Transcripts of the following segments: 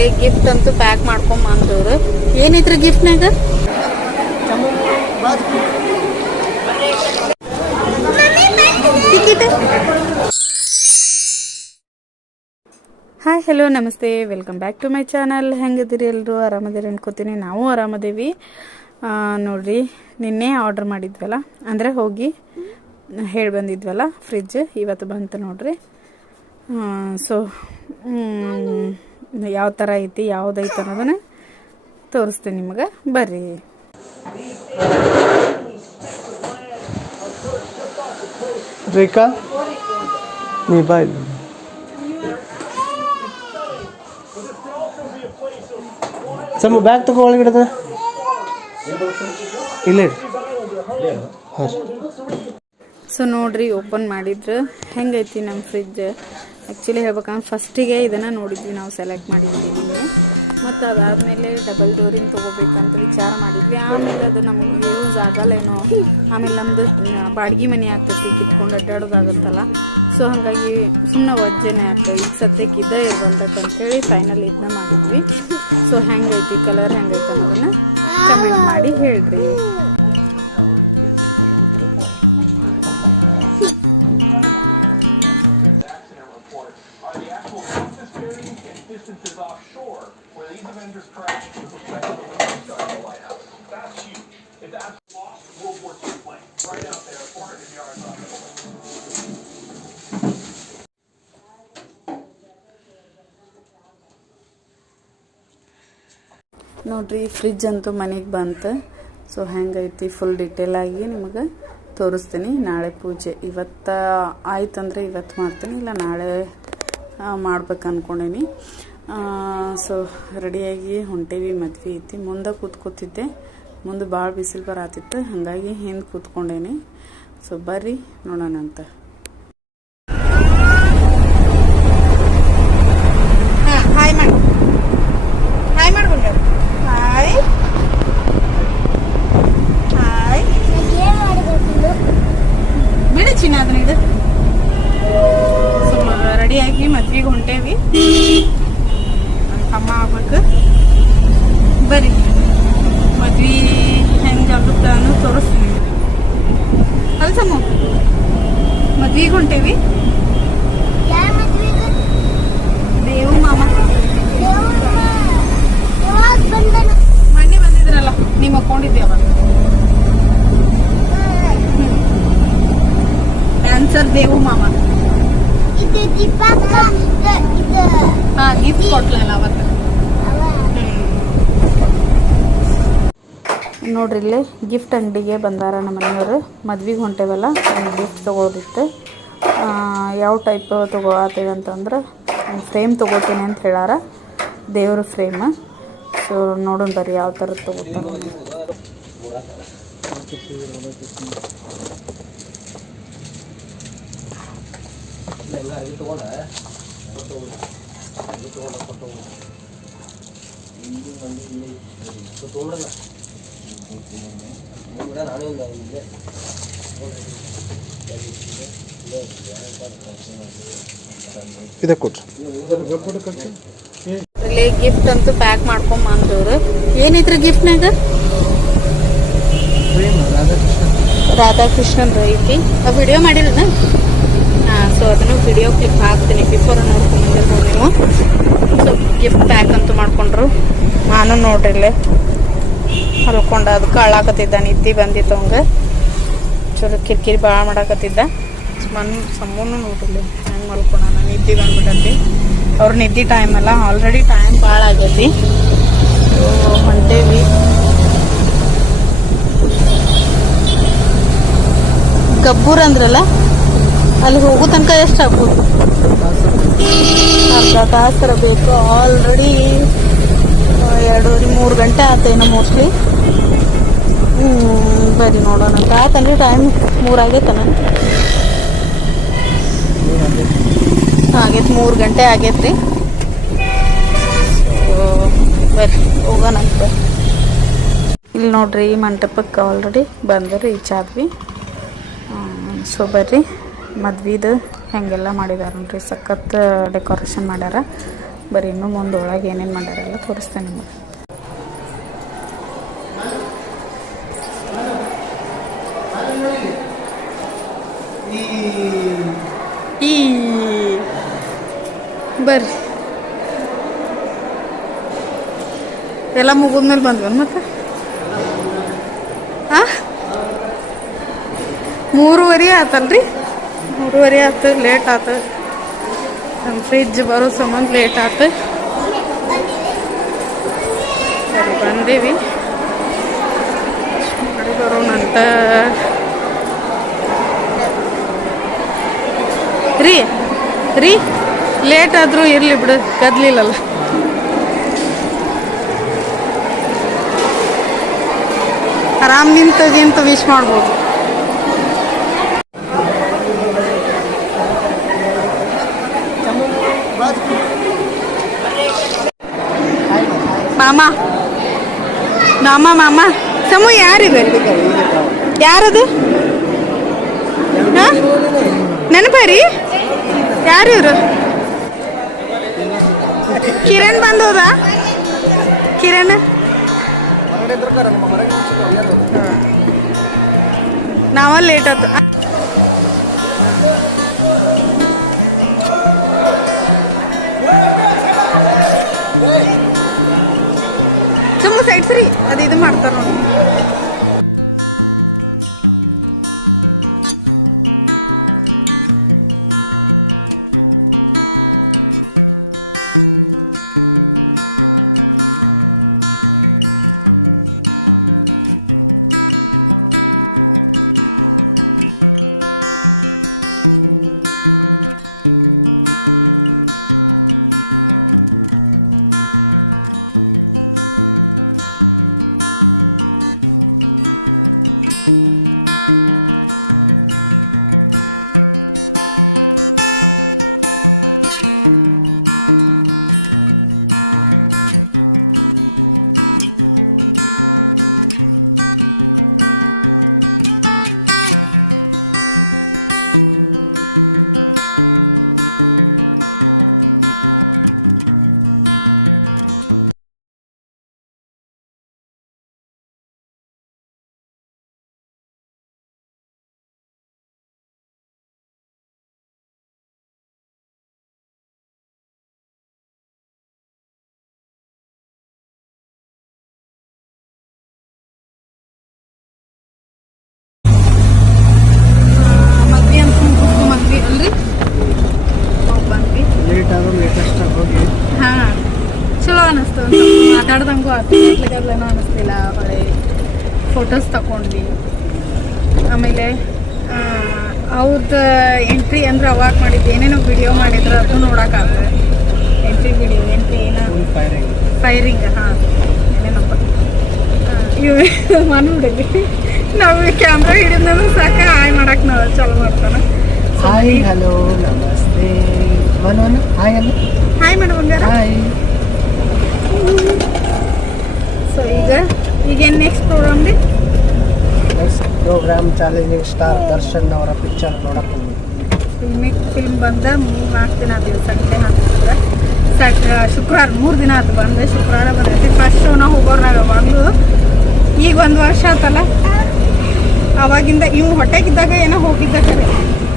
ಇಲ್ಲಿ ಗಿಫ್ಟ್ ಅಂತೂ ಪ್ಯಾಕ್ ಮಾಡ್ಕೊಂಡ್ ಬಂದವ್ರು. ಏನೈತ್ರಿ ಗಿಫ್ಟ್ನಾಗ? ಟಿಕೆಟ್. ಹಾಯ್, ಹಲೋ, ನಮಸ್ತೆ, welcome back to my channel. ಹೆಂಗಿದ್ದೀರಿ ಎಲ್ಲರೂ? ಆರಾಮದಿರಿ ಅನ್ಕೋತೀನಿ. ನಾವು ಆರಾಮದೇವಿ ನೋಡ್ರಿ. ನಿನ್ನೆ ಆರ್ಡ್ರ್ ಮಾಡಿದ್ವಲ್ಲ, ಅಂದರೆ ಹೋಗಿ ಹೇಳಿ ಬಂದಿದ್ವಲ್ಲ ಫ್ರಿಜ್, ಇವತ್ತು ಬಂತು ನೋಡ್ರಿ. ಸೊ ಯಾವ ಥರ ಐತಿ, ಯಾವುದೈತೆ ಅನ್ನೋದನ್ನ ತೋರಿಸ್ತೀನಿ ನಿಮ್ಗೆ. ಬರ್ರಿ. ರೇಖಾ, ನೀ ಬಾಯ್. ಸಮ ಬ್ಯಾಗ್ ತಗೋ, ಒಳಗಿಡದ ಇಲ್ಲ. ಸೊ ನೋಡ್ರಿ, ಓಪನ್ ಮಾಡಿದ್ರೆ ಹೆಂಗೈತಿ ನಮ್ಮ ಫ್ರಿಜ್. ಆ್ಯಕ್ಚುಲಿ ಹೇಳ್ಬೇಕಂದ್ರೆ ಫಸ್ಟಿಗೆ ಇದನ್ನು ನೋಡಿದ್ವಿ, ನಾವು ಸೆಲೆಕ್ಟ್ ಮಾಡಿದ್ವಿ. ಮತ್ತು ಅದಾದಮೇಲೆ ಡಬಲ್ ಡೋರಿಗೆ ತೊಗೋಬೇಕಂತ ವಿಚಾರ ಮಾಡಿದ್ವಿ. ಆಮೇಲೆ ಅದು ನಮಗೆ ಯೂಸ್ ಆಗಲ್ಲೇನೋ, ಆಮೇಲೆ ನಮ್ದು ಬಾಡಿಗೆ ಮನೆ ಆಗ್ತೈತಿ, ಕಿತ್ಕೊಂಡು ಅಡ್ಡಾಡೋದಾಗುತ್ತಲ್ಲ. ಸೊ ಹಾಗಾಗಿ ಸುಮ್ಮನೆ ವಜ್ಜೆನೇ ಆಗ್ತದೆ. ಈಗ ಸದ್ಯಕ್ಕೆ ಇದೇ ಇರ್ಬೇಕಂತ ಹೇಳಿ ಫೈನಲ್ ಇದನ್ನ ಮಾಡಿದ್ವಿ. ಸೊ ಹೆಂಗೈತಿ, ಕಲರ್ ಹೆಂಗೈತೆ ಅನ್ನೋದನ್ನ ಕಮೆಂಟ್ ಮಾಡಿ ಹೇಳ್ರಿ. ನೋಡ್ರಿ, ಫ್ರಿಜ್ ಅಂತೂ ಮನೆಗೆ ಬಂತು. ಸೊ ಹೆಂಗೈತಿ ಫುಲ್ ಡಿಟೇಲಾಗಿ ನಿಮ್ಗೆ ತೋರಿಸ್ತೀನಿ. ನಾಳೆ ಪೂಜೆ ಇವತ್ತು ಆಯ್ತಂದ್ರೆ ಇವತ್ತು ಮಾಡ್ತೀನಿ, ಇಲ್ಲ ನಾಳೆ ಮಾಡ್ಬೇಕು ಅಂದ್ಕೊಂಡೀನಿ. ಸೊ ರೆಡಿಯಾಗಿ ಹೊಂಟೇವಿ. ಮದ್ವೆ ಐತಿ, ಮುಂದೆ ಕೂತ್ಕೋತಿದ್ದೆ. ಮುಂದೆ ಭಾಳ ಬಿಸಿಲು ಬರತ್ತಿತ್ತು, ಹಾಗಾಗಿ ಹಿಂದೆ ಕೂತ್ಕೊಂಡೇನಿ. ಸೊ ಬರ್ರಿ ನೋಡೋಣಂತ. ಹಾಯ್ ಮಾಡಿ, ಹಾಯ್ ಮಾಡ್ಬೇಕ. ಹಾಯ್ ಹಾಯ್ ಬಿಡಿ ಚಿನ್ನ ಅದನ್ನ. ಇದು ಸೊ ರೆಡಿಯಾಗಿ ಮದ್ವೆಗೆ ಹೊಂಟೇವಿ. ತಮ್ಮ ಆಗ್ಬೇಕು. ಬರ್ರಿ, ಮದ್ವೆ ಹೆಂಗಾಗುತ್ತೆ ಅನ್ನೋ ತೋರಿಸ್ತೀನಿ. ಅಲ್ಸಮ್ಮ, ಮದ್ವೆಗೆ ಹೊಂಟೇವಿ. ದೇವು ಮಾಮ ಮಣ್ಣಿ ಬಂದಿದ್ರಲ್ಲ, ನೀವು ಹಾಕೊಂಡಿದ್ದೆ ಅವಾಗ. ಡ್ಯಾನ್ಸರ್ ದೇವು ಮಾಮ. ಹಾ, ಗಿಫ್ಟ್ ಕೊಡ್ಲಲ್ಲ ಅವತ್ತು. ನೋಡ್ರಿ, ಇಲ್ಲಿ ಗಿಫ್ಟ್ ಅಂಗಡಿಗೆ ಬಂದಾರ ನಮ್ಮ ಮನೆಯವರು. ಮದ್ವೆಗೆ ಹೊಂಟೇವಲ್ಲ, ಗಿಫ್ಟ್ ತೊಗೊಳೋದಿತ್ತು. ಯಾವ ಟೈಪ್ ತೊಗೊಳತ್ತೇವೆ ಅಂತಂದ್ರೆ ಫ್ರೇಮ್ ತೊಗೋತೀನಿ ಅಂತ ಹೇಳಾರ, ದೇವ್ರ ಫ್ರೇಮ್. ಸೊ ನೋಡೋಣ ಬರ್ರಿ ಯಾವ ಥರ ತೊಗೋತಾರೆ. ಇಲ್ಲಿ ಗಿಫ್ಟ್ ಅಂತೂ ಪ್ಯಾಕ್ ಮಾಡ್ಕೊಂಡ್ ಬಂದವ್ರು. ಏನೈತ್ರಿ ಗಿಫ್ಟ್ನಾಗ? ರಾಧಾಕೃಷ್ಣಂದು ಐತಿ. ವಿಡಿಯೋ ಮಾಡಿರನ? ಸೊ ಅದನ್ನು ವಿಡಿಯೋ ಕ್ಲಿಪ್ ಹಾಕ್ತೀನಿ, ಬಿಫೋರ್ ನೋಡ್ಕೊಂಡು ನೀವು. ಸೊ ಗಿಫ್ಟ್ ಪ್ಯಾಕ್ ಅಂತೂ ಮಾಡ್ಕೊಂಡ್ರು. ನಾನು ನೋಡ್ರಿ ಇಲ್ಲೇ ಹಲ್ಕೊಂಡ ಅದಕ್ಕೆ ಅಳಾಕತ್ತಿದ್ದ. ನಿದ್ದೆ ಬಂದಿತ್ತು ಅವಂಗೆ, ಚೂರು ಕಿರಿಕಿರಿ ಭಾಳ ಮಾಡಾಕತ್ತಿದ್ದ. ಸಂಬಂಧ ನೋಡ್ರಿ ಹೆಂಗೆ ಮಲ್ಕೊಂಡ. ನಿದ್ದೆ ಬಂದಿದ್ದಲ್ಲಿ ಅವ್ರ ನಿದ್ದೆ ಟೈಮ್ ಅಲ್ಲ, ಆಲ್ರೆಡಿ ಟೈಮ್ ಭಾಳ ಆಗೈತಿ. ಸೊ ಹೊಂಟೇವಿ. ಗಬ್ಬೂರ್ ಅಂದ್ರಲ್ಲ, ಅಲ್ಲಿ ಹೋಗೋ ತನಕ ಎಷ್ಟು ಆಗ್ಬೋದು? ಅರ್ಧ ತಾಸರ ಬೇಕು. ಆಲ್ರೆಡಿ 2-3 ಗಂಟೆ ಆತೇನೋ ಮೋಸ್ಟ್ಲಿ. ಬರೀ ನೋಡೋಣ ಅಂತ ಆತನ್ರಿ. ಟೈಮ್ 3 ಆಗೈತನ? ಆಗೈತೆ, 3 ಗಂಟೆ ಆಗೈತ್ರಿ. ಬರ್ರಿ ಹೋಗೋಣಂತ. ಇಲ್ಲಿ ನೋಡ್ರಿ, ಮಂಟಪಕ್ಕೆ ಆಲ್ರೆಡಿ ಬಂದು ರೀಚ್ ಆದ್ವಿ. ಸೊ ಬರ್ರಿ ಮದ್ವಿದು ಹಾಗೆಲ್ಲ ಮಾಡಿದಾರೆ ನೋಡ್ರಿ, ಸಖತ್ ಡೆಕೋರೇಷನ್ ಮಾಡ್ಯಾರ. ಬರೀ ಇನ್ನೂ ಮುಂದೆ ಒಳಗೆ ಏನೇನು ಮಾಡ್ಯಾರ ತೋರಿಸ್ತಾನೆ. ಈ ಬರ್ರಿ ಎಲ್ಲ ಮುಗಿದ್ಮೇಲೆ ಬಂದ್ವಿ ಮತ್ತೆ 3:30 ಆತಲ್ರಿ, 3:30 ಆತು. ಲೇಟ್ ಆತು, ನಮ್ಮ ಫ್ರಿಜ್ ಬರೋ ಸಂಬಂಧ ಲೇಟ್ ಆತು. ಬಂದೀವಿ ಬರೋಣಂತ ರೀ ಲೇಟ್ ಆದರೂ ಇರಲಿ ಬಿಡು, ಕದ್ಲಿಲ್ಲಲ್ಲ. ಆರಾಮ್ ನಿಂತು ವಿಶ್ ಮಾಡ್ಬೋದು. ಮಾಮ ಸಮೂ ಯಾರಿದೆ? ಯಾರದು? ನೆನಪರಿ ಯಾರು ಇವರು? ಕಿರಣ್ ಬಂದೋದ? ಕಿರಣ್ ನಾವ ಲೇಟ್ ಆಯ್ತು. ತುಂಬ ಸೈಡ್ ಸರಿ ಅದು ಇದು ಮಾಡ್ತಾರ ನೋಡಿ. ಚಲೋ ಅನಿಸ್ತು, ಮಾತಾಡ್ದಂಗೂ ಆಗ್ತಿಲ್ಲ ಅನಿಸ್ತಿಲ್ಲ. ಹೊಳೆ ಫೋಟೋಸ್ ತಗೊಂಡ್ವಿ. ಆಮೇಲೆ ಅವ್ರದ್ದು ಎಂಟ್ರಿ ಅಂದ್ರೆ ಅವಾಗ ಮಾಡಿದ್ದು ಏನೇನೋ ವಿಡಿಯೋ ಮಾಡಿದ್ರೆ ಅದು ನೋಡೋಕ್ಕಾಗ. ಎಂಟ್ರಿ ವಿಡಿಯೋ ಏನೋ ಫೈರಿಂಗ್ ಏನೇನಪ್ಪ ಮಾಡಿಬಿಡಿ. ನಾವು ಕ್ಯಾಮ್ರಾ ಹಿಡಿದ್ರೆ ಸಾಕು ಹಾಯ್ ಮಾಡಕ್ಕೆ ನಾವು ಚಲೋ ಮಾಡ್ತಾನೆ. ಹಾಯ್ ಹಲೋ ನಮಸ್ತೆ ಹಾಯ್ ಮೇಡಮ್ ಅಂದಾರ. ಸೊ ಈಗೇನು ನೆಕ್ಸ್ಟ್ ಪ್ರೋಗ್ರಾಮ್ ರೀ? ಪ್ರೋಗ್ರಾಮ್ ಚಾಲೆಂಜಿಂಗ್ ಸ್ಟಾರ್ ದರ್ಶನ್ ಅವರ ಪಿಕ್ಚರ್ ನೋಡಕ್ಕೆ ಫಿಲ್ಮ್ ಬಂದ 3-4 ದಿನ ಆಯ್ತು. ಸಂಡೇ ಹಾಕಿದ್ರೆ ಶುಕ್ರವಾರ 3 ದಿನ ಆಯ್ತು ಬಂದು. ಶುಕ್ರವಾರ ಬಂದೈತಿ. ಫಸ್ಟ್ ನಾವು ಹೋಗೋರ್ನಾಗ ಬಂದು ಈಗ 1 ವರ್ಷ ಆತಲ್ಲ. ಅವಾಗಿಂದ ಇವ್ನು ಹೊಟ್ಟೆಗಿದ್ದಾಗ ಏನೋ ಹೋಗಿದ್ದ ಕಡೆ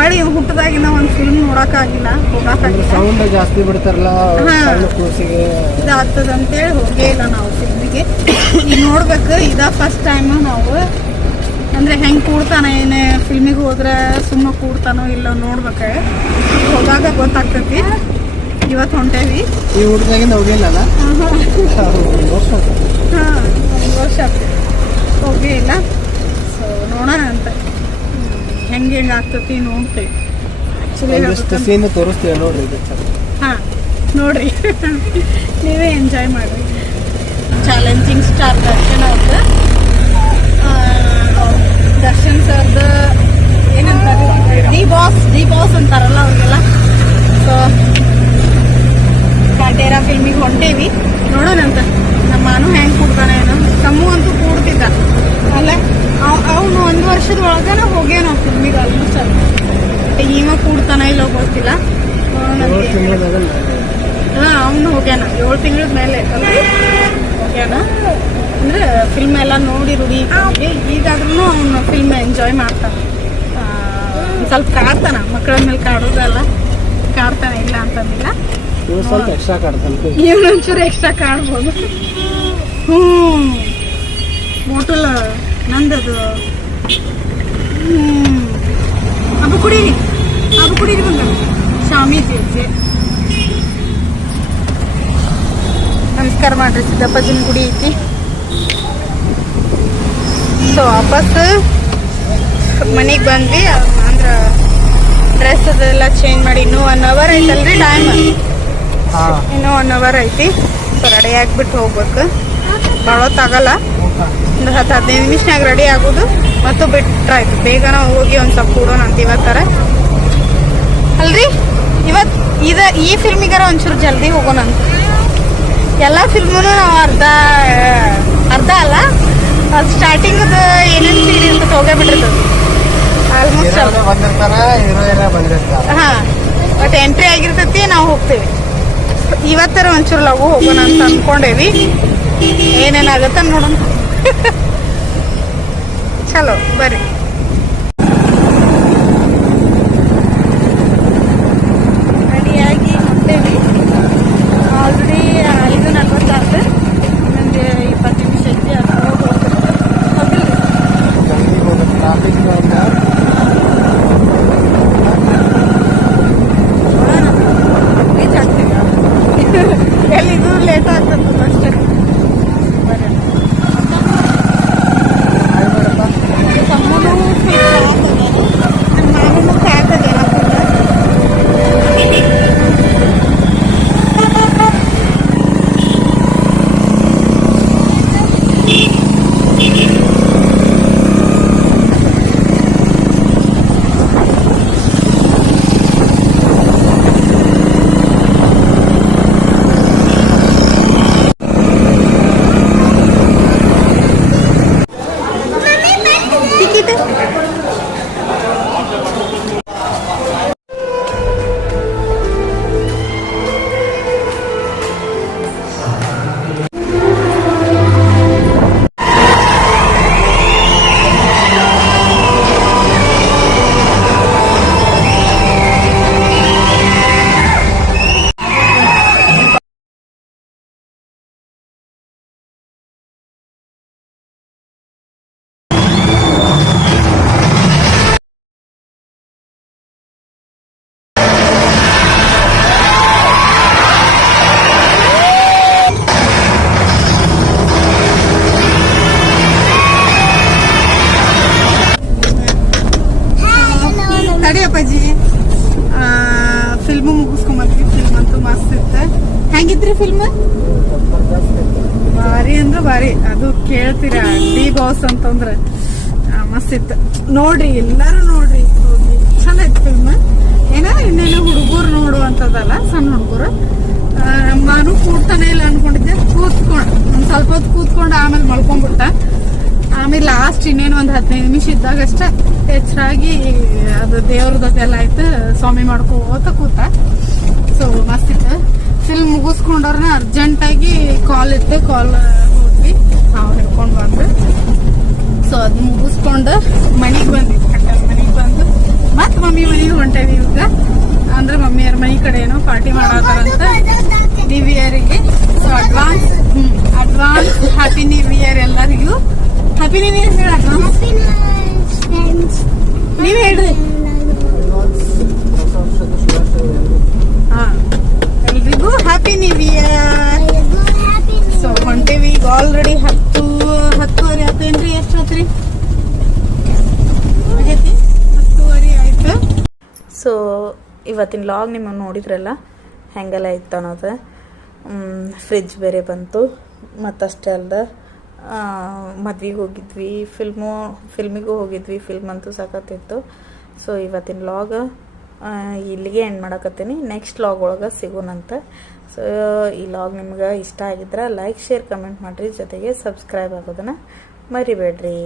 ಹಳಿ ಇವ್ನು ಹುಟ್ಟದಾಗಿಂದ ಒಂದು ಫಿಲ್ಮ್ ನೋಡೋಕ್ಕಾಗಿಲ್ಲ, ಹೋಗೋಕ್ಕಾಗಿಲ್ಲ. ಸೌಂಡ್ ಜಾಸ್ತಿ ಬಿಡ್ತಾರಲ್ಲ ಕೂಸಿಗೆ ಇದಾಗ್ತದೆ ಅಂತೇಳಿ ಹೋಗೇ ಇಲ್ಲ ನಾವು ಫಿಲ್ಮಿಗೆ. ಈಗ ನೋಡ್ಬೇಕು, ಇದ ಫಸ್ಟ್ ಟೈಮ್ ನಾವು. ಅಂದರೆ ಹೆಂಗೆ ಕೂಡ್ತಾನ, ಏನು ಫಿಲ್ಮಿಗೆ ಹೋದ್ರೆ ಸುಮ್ಮನೆ ಕೂಡ್ತಾನೋ ಇಲ್ಲ ನೋಡ್ಬೇಕು. ಹೋಗಾಗ ಗೊತ್ತಾಗ್ತೈತಿ. ಇವತ್ತು ಹೊಂಟೇವಿ. ಈ ಊಟದಾಗಿಂದ ಹೋಗಿಲ್ಲಲ್ಲ? ಹಾಂ 1 ವರ್ಷ ಆತ್ರಿ ಹೋಗೇ ಇಲ್ಲ. ಸೊ ನೋಡೋಣ ಅಂತ ಹೆಂಗೆ ಆಗ್ತೈತಿ ನೋಡ್ತೇವೆ. ಆ್ಯಕ್ಚುಲಿ ತೋರಿಸ್ತೀವಿ ನೋಡ್ರಿ. ಹಾಂ ನೋಡ್ರಿ, ನೀವೇ ಎಂಜಾಯ್ ಮಾಡಿರಿ. ಚಾಲೆಂಜಿಂಗ್ ಸ್ಟಾರ್ ದರ್ಶನ್ ಆಯ್ತು. ದರ್ಶನ್ ಸರ್ದು ಏನಂತಾರೆ, ಡಿ ಬಾಸ್ ಅಂತಾರಲ್ಲ ಅವ್ರಿಗೆಲ್ಲ. ಸೊ ಕಾಟೇರ ಫಿಲ್ಮಿಗೆ ಹೊಂಟೇವಿ. ನೋಡೋಣಂತ ನಮ್ಮ ಮಾನು ಹೆಂಗೆ ಕೂಡ್ತಾನೆ ಏನೋ. ಸಮೂ ಅಂತೂ ಕೂಡ್ತಿದ್ದ ಅಲ್ಲ. ಅವನು 1 ವರ್ಷದ ಒಳಗೆ ನಾವು ಹೋಗ್ಯ ನಾವು ಫಿಲ್ಮಿಗೆ ಆಲ್ಮೋಸ್ಟ್. ಇವ ತಿಂಗಳದಾಗ ಅವನು ಹೋಗ್ಯಾನ 7 ತಿಂಗಳ ಮೇಲೆ ಅಲ್ರಿ ಹೋಗ್ಯಾನ. ಅಂದರೆ ಫಿಲ್ಮ್ ಎಲ್ಲ ನೋಡಿ ರೂಢಿ ಈಗಾದ್ರೂ ಅವನು ಫಿಲ್ಮ್ ಎಂಜಾಯ್ ಮಾಡ್ತಾನೆ. ಸ್ವಲ್ಪ ಕಾಡ್ತಾನ, ಮಕ್ಕಳ ಮೇಲೆ ಕಾಡೋದಲ್ಲ, ಕಾಡ್ತಾನೆ, ಇಲ್ಲ ಅಂತಂದಿಲ್ಲ. ಸ್ವಲ್ಪ ಎಕ್ಸ್ಟ್ರಾ ಕಾಡ್ತಾನೆ, ಏನೊಂಚೂರು ಎಕ್ಸ್ಟ್ರಾ ಕಾಡ್ಬೋದು. ಹೋಟೆಲ್ ನಂದದು. ಹಬ್ಬ ಕುಡೀರಿ ಬಂದ ಸ್ವಾಮೀಜಿ ಅಜ್ಜಿ. ನಮಸ್ಕಾರ ಮಾಡ್ರಿ, ಸಿದ್ದಪ್ಪಜ್ಜನ ಗುಡಿ ಐತಿ. ಸೊ ವಾಪಸ್ ಮನೆಗೆ ಬಂದ್ವಿ. ಅಂದ್ರೆ ಡ್ರೆಸ್ ಅದೆಲ್ಲ ಚೇಂಜ್ ಮಾಡಿ ಇನ್ನೂ 1 ಅವರ್ ಐತಲ್ರಿ ಟೈಮ್, ಇನ್ನೂ 1 ಅವರ್ ಐತಿ. ಸೊ ರೆಡಿ ಆಗಿಬಿಟ್ಟು ಹೋಗ್ಬೇಕು. ಭಾಳ ಹೊತ್ತಾಗಲ್ಲ, ಒಂದು 10-15 ನಿಮಿಷನಾಗ ರೆಡಿ ಆಗೋದು ಮತ್ತು ಬಿಟ್ರಾಯ್ತು. ಬೇಗನ ಹೋಗಿ ಒಂದು ಸ್ವಲ್ಪ ಕೂಡೋಣ ಅಂತ ಇವತ್ತರ ಅಲ್ರಿ. ಈ ಫಿಲ್ಮಿಗಾರ ಒಂಚೂರು ಜಲ್ದಿ ಹೋಗೋಣ ಅಂತ. ಎಲ್ಲ ಫಿಲ್ಮೂ ಅರ್ಧ ಅಲ್ಲ, ಅದು ಸ್ಟಾರ್ಟಿಂಗ್ ಏನೇನು ಅಂತ ಹೋಗೇ ಬಿಟ್ಟಿರ್ತದೆ ಆಲ್ಮೋಸ್ಟ್. ಹಾಂ, ಬಟ್ ಎಂಟ್ರಿ ಆಗಿರ್ತೈತಿ, ನಾವು ಹೋಗ್ತೇವೆ. ಇವತ್ತರ ಒಂಚೂರು ಲಘು ಹೋಗೋಣ ಅಂತ ಅಂದ್ಕೊಂಡೇವಿ. ಏನೇನಾಗುತ್ತೆ ನೋಡೋಣ. ಚಲೋ ಬರ್ರಿ. ರೆಡಿಯಾಗಿ ಹೊಂಟೇವಿ. ಆಲ್ರೆಡಿ 5:40 ಆಯ್ತು. ಇನ್ನೊಂದು 20 ನಿಮಿಷ ಐತಿ. ಅದು ಜಲ್ದಿ ಹೋಗ್ಬೇಕು. ಟ್ರಾಫಿಕ್ ಒಂದು ರೀಚ್ ಆಗ್ತೀವಿ. ಎಲ್ಲಿದು ಲೇಟ್ ಆಗ್ತದೆ ಅಷ್ಟೇ. ಫಿಲ್ಮು ಮುಗಿಸ್ಕೊಂಬಂದ್ವಿ. ಫಿಲ್ಮ್ ಅಂತೂ ಮಸ್ತ್ ಇತ್ತು. ಹೆಂಗಿದ್ರಿ ಫಿಲ್ಮ್? ಭಾರಿ ಅಂದ್ರೆ ಭಾರಿ. ಅದು ಕೇಳ್ತೀರಾ ಡಿ ಬಾಸ್ ಅಂತಂದ್ರೆ ಮಸ್ತ್ ಇತ್ತು. ನೋಡ್ರಿ, ಎಲ್ಲರೂ ನೋಡ್ರಿ, ಚಂದ ಇತ್ತು ಫಿಲ್ಮ್. ಇನ್ನೇನೋ ಹುಡುಗರು ನೋಡುವಂಥದ್ದಲ್ಲ, ಸಣ್ಣ ಹುಡುಗರು. ನಾನು ಕೂಡ್ತಾನೆ ಇಲ್ಲ ಅನ್ಕೊಂಡಿದ್ದೆ. ಒಂದು ಸ್ವಲ್ಪ ಹೊತ್ತು ಕೂತ್ಕೊಂಡು ಆಮೇಲೆ ಮಲ್ಕೊಂಡ್ಬಿಟ್ಟ. ಆಮೇಲೆ ಲಾಸ್ಟ್ ಇನ್ನೇನು ಒಂದು 15 ನಿಮಿಷ ಇದ್ದಾಗ ಅಷ್ಟೇ ಹೆಚ್ಚಾಗಿ ಅದು ದೇವ್ರದೆಲ್ಲ ಆಯ್ತು. ಸ್ವಾಮಿ ಮಾಡ್ಕೋತ ಕೂತ. ಸೊ ಮಸ್ತ್ ಇತ್ತು ಫಿಲ್ಮ್. ಮುಗಿಸ್ಕೊಂಡವ್ರನ್ನ ಅರ್ಜೆಂಟಾಗಿ ಕಾಲ್ ಇತ್ತು, ಕಾಲ್ ಹೋದ್ವಿ, ನಾವು ಹಿಡ್ಕೊಂಡು ಬಂದ್ವಿ. ಸೊ ಅದು ಮುಗಿಸ್ಕೊಂಡು ಮನೆಗೆ ಬಂದ್ವಿ. ಮನೆಗೆ ಬಂದು ಮತ್ತೆ ಮಮ್ಮಿ ಮನೆಗೆ ಹೊಂಟೇವಿ. ಇವಾಗ ಅಂದ್ರೆ ಮಮ್ಮಿಯವ್ರ ಮನೆ ಕಡೆ ಏನೋ ಪಾರ್ಟಿ ಮಾಡಾತಾರಂತ ನ್ಯೂ ಇಯರಿಗೆ. So advance happy new year ಎಲ್ಲರಿಗೂ. ಹ್ಯಾಪಿ ನ್ಯೂ ಇಯರ್ ಹೇಳ. ಅಡ್ವಾನ್ಸ್ ನೀವು ಹೇಳ್ರಿ. ಎಲ್ರಿಗೂ ಹ್ಯಾಪಿ ನ್ಯೂ ಇಯರ್. ಸೊ ಹೊಂಟೇವಿ. ಈಗ ಆಲ್ರೆಡಿ 10:10 ಆತೇನ್ರಿ? ಎಷ್ಟು ಆತ್ರಿ? 10:10 ಆಯ್ತು. ಸೊ ಇವತ್ತಿನ ಲಾಗ್ ನಿಮಗೆ ನೋಡಿದ್ರಲ್ಲ ಹೆಂಗೆಲ್ಲ ಇತ್ತು ಅನ್ನೋದು. ಫ್ರಿಜ್ ಬೇರೆ ಬಂತು. ಮತ್ತಷ್ಟೇ ಅಲ್ಲದೆ ಮದ್ವೆಗೆ ಹೋಗಿದ್ವಿ, ಫಿಲ್ಮಿಗೂ ಹೋಗಿದ್ವಿ. ಫಿಲ್ಮ್ ಅಂತೂ ಸಖತ್ತಿತ್ತು. ಸೊ ಇವತ್ತಿನ ಲಾಗ ಇಲ್ಲಿಗೆ ಎಂಡ್ ಮಾಡಕತ್ತೀನಿ. ನೆಕ್ಸ್ಟ್ ಲಾಗ್ ಒಳಗೆ ಸಿಗೋಣಂತ. ಸೊ ಈ ಲಾಗ್ ನಿಮ್ಗೆ ಇಷ್ಟ ಆಗಿದ್ರೆ ಲೈಕ್, ಶೇರ್, ಕಮೆಂಟ್ ಮಾಡಿರಿ. ಜೊತೆಗೆ ಸಬ್ಸ್ಕ್ರೈಬ್ ಆಗೋದನ್ನು ಮರಿಬೇಡ್ರಿ.